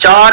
4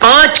5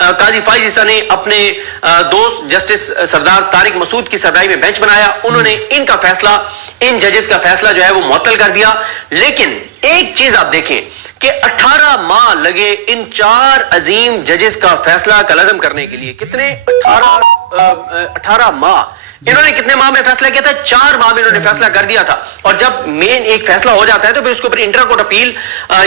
قاضی فائز عیسیٰ نے اپنے دوست جسٹس سردار طارق مسعود کی سربراہی میں بینچ بنایا. انہوں نے ان کا فیصلہ, ان ججز کا فیصلہ جو ہے وہ معطل کر دیا. لیکن ایک چیز آپ دیکھیں کہ 18 ماہ لگے ان 4 عظیم ججز کا فیصلہ کالعدم کرنے کے لیے. کتنے؟ 18 ماہ. انہوں نے کتنے ماہ میں فیصلہ کیا تھا؟ 4 ماہ میں انہوں نے فیصلہ کر دیا تھا. اور جب مین ایک فیصلہ ہو جاتا ہے تو پھر اس کے اوپر انٹرا کورٹ اپیل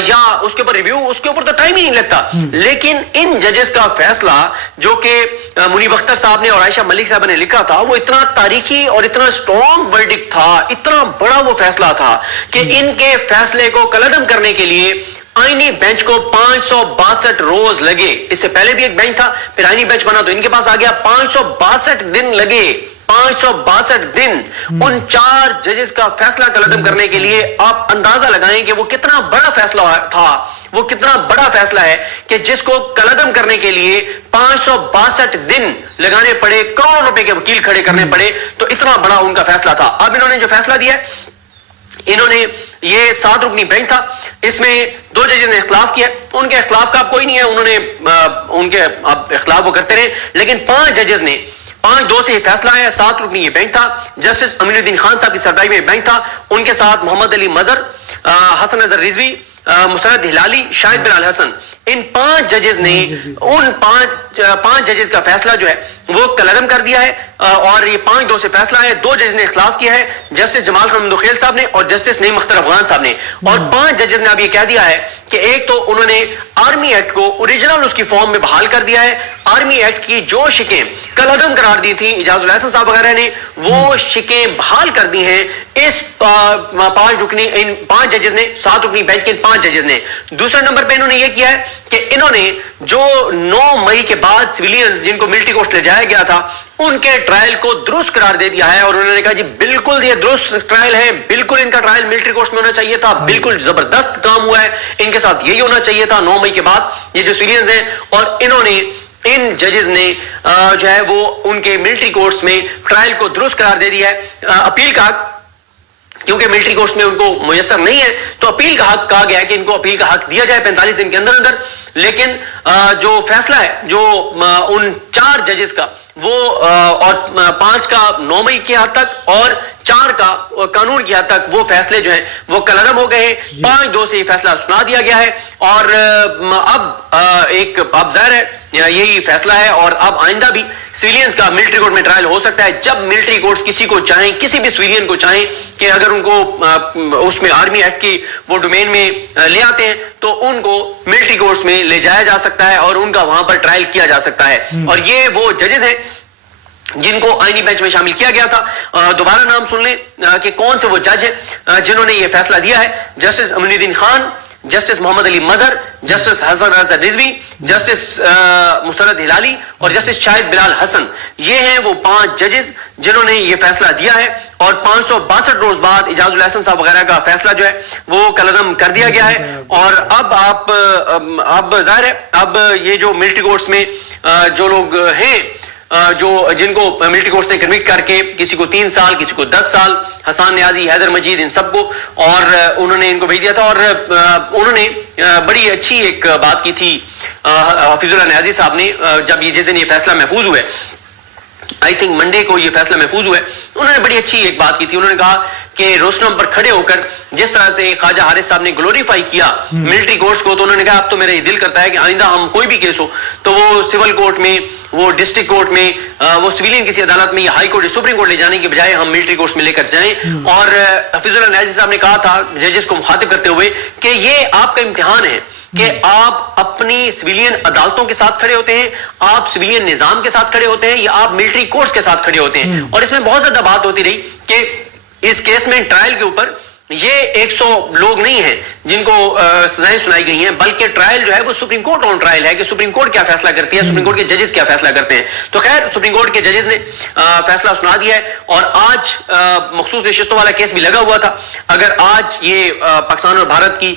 یا اس کے اوپر ریویو, اس کے اوپر تو ٹائم ہی نہیں لگتا. لیکن ان ججز کا فیصلہ جو کہ منیب اختر صاحب نے اور عائشہ ملک صاحب نے لکھا تھا, وہ اتنا تاریخی اور اتنا اسٹرانگ ورڈکٹ تھا, اتنا بڑا وہ فیصلہ تھا کہ ان کے فیصلے کو کالعدم کرنے کے لیے آئینی بینچ کو 562 روز لگے. اس سے پہلے بھی ایک بینچ تھا, پھر آئینی بینچ بنا تو ان کے پاس آ گیا. 562 دن لگے, 562 دن ان 4 ججز کا فیصلہ کالعدم کرنے کے لیے. آپ اندازہ لگائیں کہ وہ کتنا بڑا فیصلہ تھا, وہ کتنا بڑا فیصلہ ہے کہ جس کو کالعدم کرنے کے لیے 562 دن لگانے پڑے, کروڑوں روپے کے وکیل کھڑے کرنے پڑے. تو اتنا بڑا ان کا فیصلہ تھا. اب انہوں نے جو فیصلہ دیا ہے, انہوں نے یہ 7 رکنی بینچ تھا, اس میں 2 ججز نے اختلاف کیا. ان کے اختلاف کا اب کوئی نہیں ہے, انہوں نے ان کے اب اختلاف وہ کرتے رہے. لیکن 5 ججز نے 5-2 سے یہ فیصلہ ہے. 7 رکنی یہ بینچ تھا, جسٹس امین الدین خان صاحب کی سربراہی میں بینچ تھا. ان کے ساتھ محمد علی مظہر, حسن اظہر رضوی, مسرت ہلالی, شاہد بلال حسن, ان 5 ججز نے ان 5 ججز کا فیصلہ جو ہے وہ کالعدم کر دیا ہے. اور یہ 5-2 سے فیصلہ ہے. 2 ججز نے اختلاف کیا ہے, جسٹس جمال خان مندوخیل صاحب نے اور جسٹس نعیم اختر افغان صاحب نے. اور 5 ججز نے اب یہ کہہ دیا ہے کہ ایک تو انہوں نے آرمی ایکٹ کو اوریجنل اس کی فارم میں بحال کر دیا ہے. آرمی ایکٹ کی جو شکیں کالعدم قرار دی تھی اعجاز الاحسن صاحب وغیرہ نے, وہ شکیں بحال کر دی ہیں اس 5 رکنی, ان 5 ججز نے, 7 رکنی بینچ کے ان 5 ججز نے. دوسرے نمبر پہ انہوں نے یہ کیا ہے کہ انہوں نے جو 9 مئی کے بعد سویلینز جن کو ملٹری کوسٹ لے جایا گیا تھا, ان کے ٹرائل کو درست قرار دے دیا ہے. اور انہوں نے کہا جی بالکل یہ درست ٹرائل ہے, بالکل ان کا ٹرائل ملٹری کوسٹ میں ہونا چاہیے تھا, بالکل زبردست کام ہوا ہے, ان کے ساتھ یہی ہونا چاہیے تھا 9 مئی کے بعد یہ جو سویلینز ہیں. اور انہوں نے ان ججز نے جو ہے وہ ان کے ملٹری کورٹس میں ٹرائل کو درست قرار دے دیا ہے. اپیل کا کیونکہ ملٹری کورٹس میں ان کو میسر نہیں ہے تو اپیل کا حق کہا گیا ہے کہ ان کو اپیل کا حق دیا جائے 45 دن کے اندر اندر. لیکن جو فیصلہ ہے جو ان 4 ججز کا وہ اور 5 کا 9 مئی کی حد تک اور 4 کا قانون کی حد تک وہ فیصلے جو ہیں وہ کالعدم ہو گئے ہیں. 5-2 سے یہ فیصلہ سنا دیا گیا ہے. اور اب ظاہر ہے یہی فیصلہ ہے. اور اب آئندہ بھی سویلینز کا ملٹری کورٹ میں ٹرائل ہو سکتا ہے جب ملٹری کورٹس کسی کو چاہیں, کسی بھی سویلین کو چاہیں کہ اگر ان کو اس میں آرمی ایکٹ کی وہ ڈومین میں لے آتے ہیں تو ان کو ملٹری کورٹس میں لے جایا جا سکتا ہے اور ان کا وہاں پر ٹرائل کیا جا سکتا ہے. اور یہ وہ ججز ہیں جن کو آئینی بینچ میں شامل کیا گیا تھا. دوبارہ نام سن لیں کہ کون سے وہ جج ہیں جنہوں نے یہ فیصلہ دیا ہے. جسٹس امین الدین خان, جسٹس محمد علی مظہر, جسٹس حسن اظہر رضوی, جسٹس مسرت ہلالی اور جسٹس شاہد بلال حسن. یہ ہیں وہ 5 ججز جنہوں نے یہ فیصلہ دیا ہے. اور 562 روز بعد اعجاز الاحسن صاحب وغیرہ کا فیصلہ جو ہے وہ کالعدم کر دیا گیا ہے. اور اب ظاہر ہے اب یہ جو ملٹری کورٹس میں جو لوگ ہیں جو جن کو ملٹری کورٹس نے کنوکٹ کر کے کسی کو 3 سال, کسی کو 10 سال, حسان نیازی, حیدر مجید, ان سب کو, اور انہوں نے ان کو بھیج دیا تھا. اور انہوں نے بڑی اچھی ایک بات کی تھی حفیظ اللہ نیازی صاحب نے جب یہ جس دن یہ فیصلہ محفوظ ہوئے, آئی تھنک منڈے کو یہ فیصلہ محفوظ ہوا ہے, انہوں نے بڑی اچھی ایک بات کی تھی. انہوں نے کہا کہ روشنم پر کھڑے ہو کر جس طرح سے خواجہ حارث صاحب نے گلوریفائی کیا ملٹری کورٹس کو, تو انہوں نے کہا اب تو میرا یہ دل کرتا ہے کہ آئندہ ہم کوئی بھی کیس ہو تو وہ سول کورٹ میں, وہ ڈسٹرکٹ کورٹ میں, وہ سویلین کسی عدالت میں یا ہائی کورٹ یا سپریم کورٹ لے جانے کے بجائے ہم ملٹری کورٹس میں لے کر جائیں. اور حفیظ اللہ نیازی صاحب نے کہا تھا ججز کو مخاطب کرتے ہوئے کہ یہ آپ کا امتحان ہے کہ آپ اپنی سویلین عدالتوں کے ساتھ کھڑے ہوتے ہیں, آپ سویلین نظام کے ساتاتھ کھڑے ہوتے ہیں, یا آپ ملٹری کورٹس کے ساتھ کھڑے ہوتے ہیں. اور اس میں بہت زیادہ بات ہوتی رہی کہ اس کیس میں ٹرائل کے اوپر یہ 100 لوگ نہیں ہیں جن کو سزائیں سنائی گئی ہیں, بلکہ ٹرائل جو ہے وہ سپریم کورٹ آن ٹرائل ہے کہ سپریم کورٹ کیا فیصلہ کرتی ہے, سپریم کورٹ کے ججز کیا فیصلہ کرتے ہیں. تو خیر سپریم کورٹ کے ججز نے فیصلہ سنا دیا ہے. اور آج مخصوص نشستوں والا کیس بھی لگا ہوا تھا. اگر آج یہ پاکستان اور بھارت کی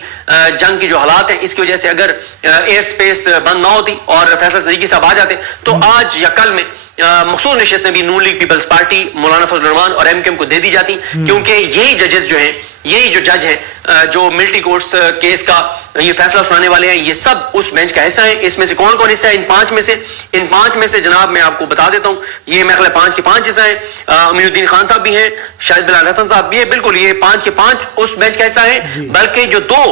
جنگ کی جو حالات ہیں اس کی وجہ سے اگر ایئر سپیس بند نہ ہوتی اور فیصل صدیقی صاحب آ جاتے تو آج یا کل میں مخصوص نشستیں بھی نون لیگ پیپلز پارٹی مولانا فضل الرحمان اور ایم کیو ایم کو دے دی جاتی، کیونکہ یہی ججز جو ہیں، یہی جو جج ہیں جو ملٹری کورٹس کیس کا یہ فیصلہ سنانے والے ہیں، یہ سب اس بینچ کا حصہ ہیں۔ اس میں سے کون کون حصہ ہے؟ ان پانچ میں سے جناب میں آپ کو بتا دیتا ہوں، یہ میرے خیال 5 کے 5 حصہ ہیں۔ امین الدین خان صاحب بھی ہیں، شاہد بلال حسن صاحب بھی ہیں، بالکل یہ 5 کے 5 اس بینچ کا حصہ ہیں، بلکہ جو 2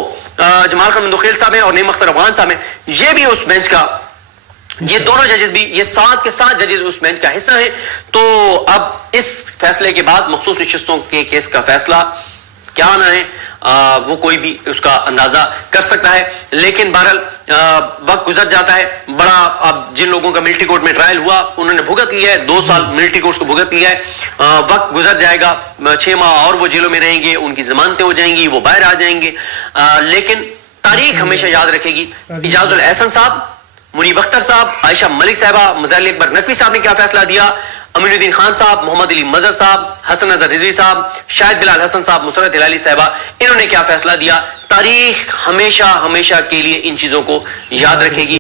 جمال خان مندوخیل صاحب ہیں اور نعیم اختر افغان صاحب ہیں، یہ بھی اس بینچ کا، یہ دونوں ججز بھی، یہ 7 کے 7 ججز اس بینچ کا حصہ ہیں۔ تو اب اس فیصلے کے بعد مخصوص نشستوں کے کیس کا فیصلہ کیا آنا ہے وہ کوئی بھی اس کا اندازہ کر سکتا ہے، لیکن بہرحال وقت گزر جاتا ہے بڑا۔ اب جن لوگوں کا ملٹری کورٹ میں ٹرائل ہوا انہوں نے بھگت لیا ہے، 2 سال ملٹری کورٹ کو بھگت لیا ہے، وقت گزر جائے گا، 6 ماہ اور وہ جیلوں میں رہیں گے، ان کی ضمانتیں ہو جائیں گی، وہ باہر آ جائیں گے، لیکن تاریخ ہمیشہ یاد رکھے گی اعجاز الاحسن صاحب، منیب اختر صاحب، عائشہ ملک صاحبہ، مظہر اکبر نقوی صاحب نے کیا فیصلہ دیا، امین الدین خان صاحب، محمد علی مظہر صاحب، حسن اظہر رضوی صاحب، شاہد بلال حسن صاحب، مسرت ہلالی صاحبہ، انہوں نے کیا فیصلہ دیا۔ تاریخ ہمیشہ کے لیے ان چیزوں کو یاد رکھے گی۔